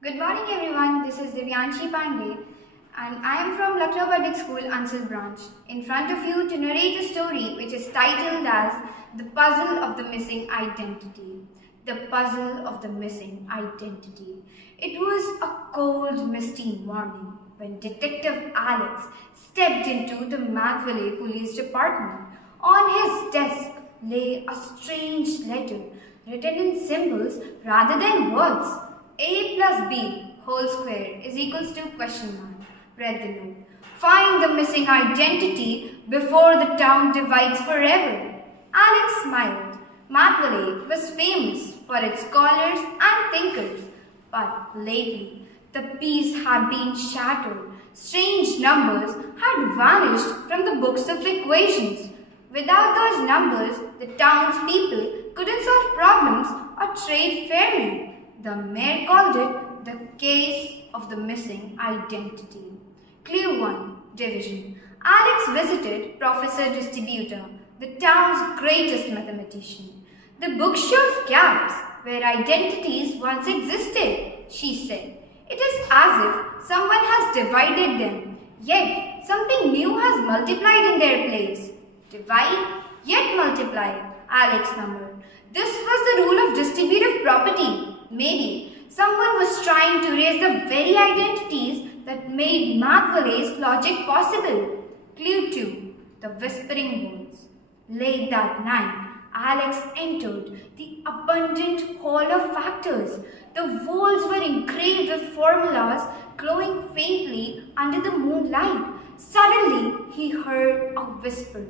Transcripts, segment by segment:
Good morning everyone, this is DIVANSHI Pandey and I am from Lucknow Public School, Ansal branch, in front of you to narrate a story which is titled as The Puzzle of the Missing Identity. The Puzzle of the Missing Identity. It was a cold, misty morning when Detective Alex stepped into the Valley Police Department. On his desk lay a strange letter written in symbols rather than words. A plus B whole square is equals to question mark. Read the note. Find the missing identity before the town divides forever. Alex smiled. Valley was famous for its scholars and thinkers, but lately the peace had been shattered. Strange numbers had vanished from the books of equations. Without those numbers, the townspeople couldn't solve problems or trade fairly. The mayor called it the case of the missing identity. Clue 1. Division. Alex visited Professor Distributor, the town's greatest mathematician. The book shows gaps where identities once existed, she said. It is as if someone has divided them, yet something new has multiplied in their place. Divide, yet multiply, Alex murmured. This was the rule of distributive property. Maybe someone was trying to erase the very identities that made Valley's logic possible. Clue 2. The Whispering Walls. Late that night, Alex entered the abundant hall of factors. The walls were engraved with formulas glowing faintly under the moonlight. Suddenly, he heard a whisper.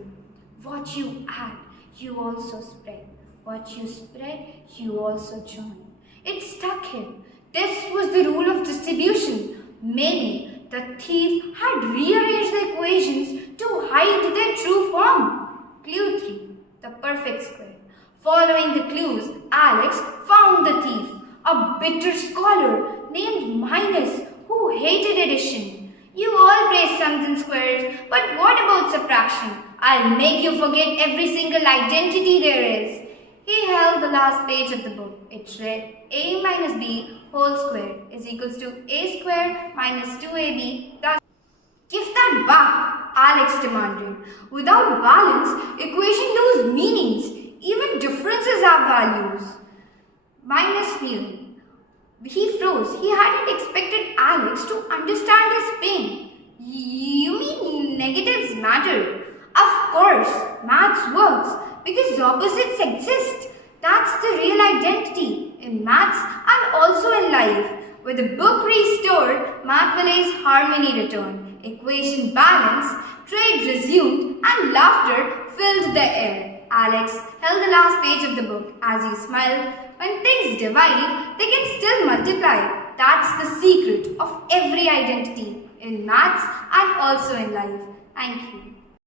What you add, you also spread. What you spread, you also join. It struck him. This was the rule of distribution. Maybe the thief had rearranged the equations to hide their true form. Clue 3. The Perfect Square. Following the clues, Alex found the thief, a bitter scholar named Minus who hated addition. You all praise sums and squares, but what about subtraction? I'll make you forget every single identity there is. He held the last page of the book. It read a minus b whole square is equals to a square minus 2ab. Thus, give that back, Alex demanded. Without balance, equations lose meanings. Even differences have values. Minus feeling. He froze. He hadn't expected Alex to understand his pain. You mean negatives matter? Of course, maths works because opposites exist. That's the real identity in maths and also in life. With the book restored, Valley's harmony returned, equation balanced, trade resumed, and laughter filled the air. Alex held the last page of the book as he smiled. When things divide, they can still multiply. That's the secret of every identity in maths and also in life. Thank you.